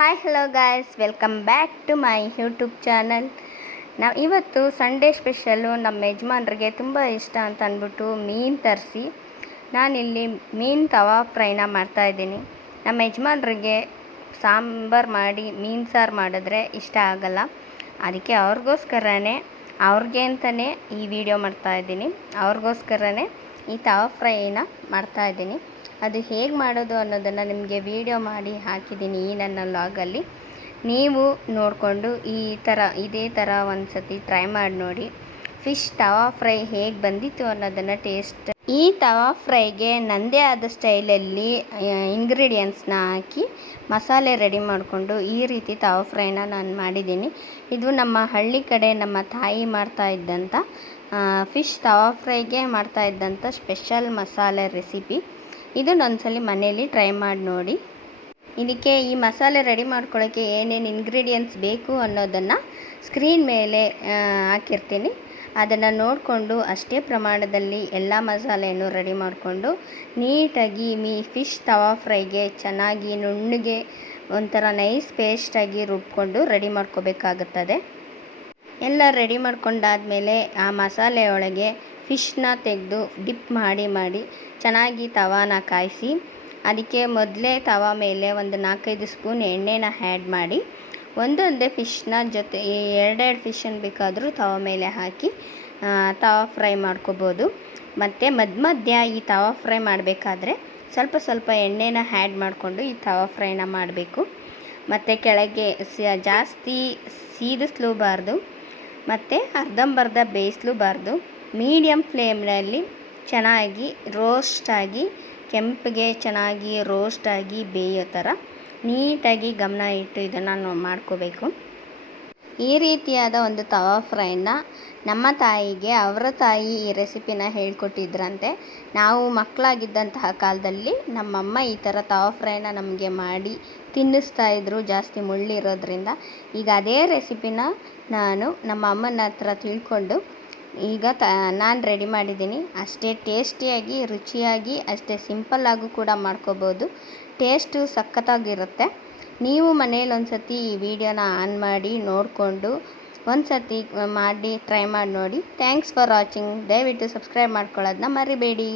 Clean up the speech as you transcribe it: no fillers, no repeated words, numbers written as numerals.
Hi hello guys, welcome back to my YouTube channel. ನಾವು ಇವತ್ತು Sunday special ನಮ್ಮ ಯಜಮಾನ್ರಿಗೆ ತುಂಬ ಇಷ್ಟ ಅಂತ ಅಂದ್ಬಿಟ್ಟು ಮೀನು ತರಿಸಿ ನಾನಿಲ್ಲಿ ಮೀನು ತವಾ ಫ್ರೈನ ಮಾಡ್ತಾಯಿದ್ದೀನಿ. ನಮ್ಮ ಯಜಮಾನ್ರಿಗೆ ಸಾಂಬಾರು ಮಾಡಿ ಮೀನು ಸಾರು ಮಾಡಿದ್ರೆ ಇಷ್ಟ ಆಗಲ್ಲ, ಅದಕ್ಕೆ ಅವ್ರಿಗೋಸ್ಕರನೇ ಅವ್ರಿಗೆ ಅಂತಲೇ ಈ ವಿಡಿಯೋ ಮಾಡ್ತಾಯಿದ್ದೀನಿ. ಅವ್ರಿಗೋಸ್ಕರನೇ ಈ ತವಾ ಫ್ರೈನ ಮಾಡ್ತಾಯಿದ್ದೀನಿ. ಅದು ಹೇಗೆ ಮಾಡೋದು ಅನ್ನೋದನ್ನು ನಿಮಗೆ ವಿಡಿಯೋ ಮಾಡಿ ಹಾಕಿದ್ದೀನಿ ಈ ನನ್ನ ವ್ಲಾಗಲ್ಲಿ. ನೀವು ನೋಡಿಕೊಂಡು ಇದೇ ಥರ ಒಂದು ಸತಿ ಟ್ರೈ ಮಾಡಿ ನೋಡಿ. ಫಿಶ್ ತವಾ ಫ್ರೈ ಹೇಗೆ ಬಂದಿತ್ತು ಅನ್ನೋದನ್ನು ಈ ತವಾ ಫ್ರೈಗೆ ನನ್ನದೇ ಆದ ಸ್ಟೈಲಲ್ಲಿ ಇಂಗ್ರೀಡಿಯೆಂಟ್ಸ್ನ ಹಾಕಿ ಮಸಾಲೆ ರೆಡಿ ಮಾಡಿಕೊಂಡು ಈ ರೀತಿ ತವಾ ಫ್ರೈನ ನಾನು ಮಾಡಿದ್ದೀನಿ. ಇದು ನಮ್ಮ ಹಳ್ಳಿ ಕಡೆ ನಮ್ಮ ತಾಯಿ ಮಾಡ್ತಾ ಇದ್ದಂಥ ಫಿಶ್ ತವಾ ಫ್ರೈಗೆ ಮಾಡ್ತಾ ಇದ್ದಂಥ ಸ್ಪೆಷಲ್ ಮಸಾಲೆ ರೆಸಿಪಿ. ಇದನ್ನೊಂದ್ಸಲ ಮನೆಯಲ್ಲಿ ಟ್ರೈ ಮಾಡಿ ನೋಡಿ. ಇದಕ್ಕೆ ಈ ಮಸಾಲೆ ರೆಡಿ ಮಾಡ್ಕೊಳ್ಳೋಕ್ಕೆ ಏನೇನು ಇಂಗ್ರೀಡಿಯೆಂಟ್ಸ್ ಬೇಕು ಅನ್ನೋದನ್ನು ಸ್ಕ್ರೀನ್ ಮೇಲೆ ಹಾಕಿರ್ತೀನಿ. ಅದನ್ನು ನೋಡಿಕೊಂಡು ಅಷ್ಟೇ ಪ್ರಮಾಣದಲ್ಲಿ ಎಲ್ಲ ಮಸಾಲೆಯನ್ನು ರೆಡಿ ಮಾಡಿಕೊಂಡು ನೀಟಾಗಿ ಫಿಶ್ ತವಾ ಫ್ರೈಗೆ ಚೆನ್ನಾಗಿ ನುಣ್ಣಗೆ ಒಂಥರ ನೈಸ್ ಪೇಸ್ಟಾಗಿ ರುಬ್ಕೊಂಡು ರೆಡಿ ಮಾಡ್ಕೋಬೇಕಾಗುತ್ತದೆ. ಎಲ್ಲ ರೆಡಿ ಮಾಡ್ಕೊಂಡಾದಮೇಲೆ ಆ ಮಸಾಲೆಯೊಳಗೆ ಫಿಶ್ನ ತೆಗೆದು ಡಿಪ್ ಮಾಡಿ ಚೆನ್ನಾಗಿ ತವಾನ ಕಾಯಿಸಿ ಅದಕ್ಕೆ ಮೊದಲೇ ತವಾ ಮೇಲೆ ಒಂದು 4-5 ಸ್ಪೂನ್ ಎಣ್ಣೆನ ಆ್ಯಡ್ ಮಾಡಿ ಒಂದೊಂದೇ ಫಿಶ್ನ ಜೊತೆ ಎರಡೆರಡು ಫಿಶನ್ನು ಬೇಕಾದರೂ ತವಾ ಮೇಲೆ ಹಾಕಿ ತವಾ ಫ್ರೈ ಮಾಡ್ಕೋಬೋದು. ಮತ್ತು ಮಧ್ಯ ಈ ತವಾ ಫ್ರೈ ಮಾಡಬೇಕಾದ್ರೆ ಸ್ವಲ್ಪ ಎಣ್ಣೆನ ಆ್ಯಡ್ ಮಾಡಿಕೊಂಡು ಈ ತವಾ ಫ್ರೈನ ಮಾಡಬೇಕು. ಮತ್ತು ಕೆಳಗೆ ಜಾಸ್ತಿ ಸೀದಿಸ್ಲೂಬಾರ್ದು ಮತ್ತು ಅರ್ಧಂಬರ್ಧ ಬೇಯಿಸ್ಲೂಬಾರ್ದು. ಮೀಡಿಯಮ್ ಫ್ಲೇಮ್ನಲ್ಲಿ ಚೆನ್ನಾಗಿ ರೋಸ್ಟಾಗಿ ಕೆಂಪಗೆ ಚೆನ್ನಾಗಿ ರೋಸ್ಟಾಗಿ ಬೇಯೋ ಥರ ನೀಟಾಗಿ ಗಮನ ಇಟ್ಟು ಇದನ್ನು ಮಾಡ್ಕೋಬೇಕು. ಈ ರೀತಿಯಾದ ಒಂದು ತವಾ ಫ್ರೈನ ನಮ್ಮ ತಾಯಿಗೆ ಅವರ ತಾಯಿ ಈ ರೆಸಿಪಿನ ಹೇಳ್ಕೊಟ್ಟಿದ್ರಂತೆ. ನಾವು ಮಕ್ಕಳಾಗಿದ್ದಂತಹ ಕಾಲದಲ್ಲಿ ನಮ್ಮಮ್ಮ ಈ ಥರ ತವಾ ಫ್ರೈನ ನಮಗೆ ಮಾಡಿ ತಿನ್ನಿಸ್ತಾಯಿದ್ರು, ಜಾಸ್ತಿ ಮುಳ್ಳಿರೋದ್ರಿಂದ. ಈಗ ಅದೇ ರೆಸಿಪಿನ ನಾನು ನಮ್ಮ ಅಮ್ಮನ ಹತ್ರ ತಿಳ್ಕೊಂಡು ಈಗ ನಾನು ರೆಡಿ ಮಾಡಿದ್ದೀನಿ. ಅಷ್ಟೇ ಟೇಸ್ಟಿಯಾಗಿ ರುಚಿಯಾಗಿ ಅಷ್ಟೇ ಸಿಂಪಲ್ಲಾಗೂ ಕೂಡ ಮಾಡ್ಕೋಬೋದು. ಟೇಸ್ಟು ಸಖತ್ತಾಗಿರುತ್ತೆ. ನೀವು ಮನೇಲಿ ಒಂದು ಸತಿ ಈ ವಿಡಿಯೋನ ಆನ್ ಮಾಡಿ ನೋಡಿಕೊಂಡು ಒಂದು ಸತಿ ಮಾಡಿ ಟ್ರೈ ಮಾಡಿ ನೋಡಿ. Thanks for watching. ದಯವಿಟ್ಟು ಸಬ್ಸ್ಕ್ರೈಬ್ ಮಾಡ್ಕೊಳ್ಳೋದನ್ನ ಮರಿಬೇಡಿ.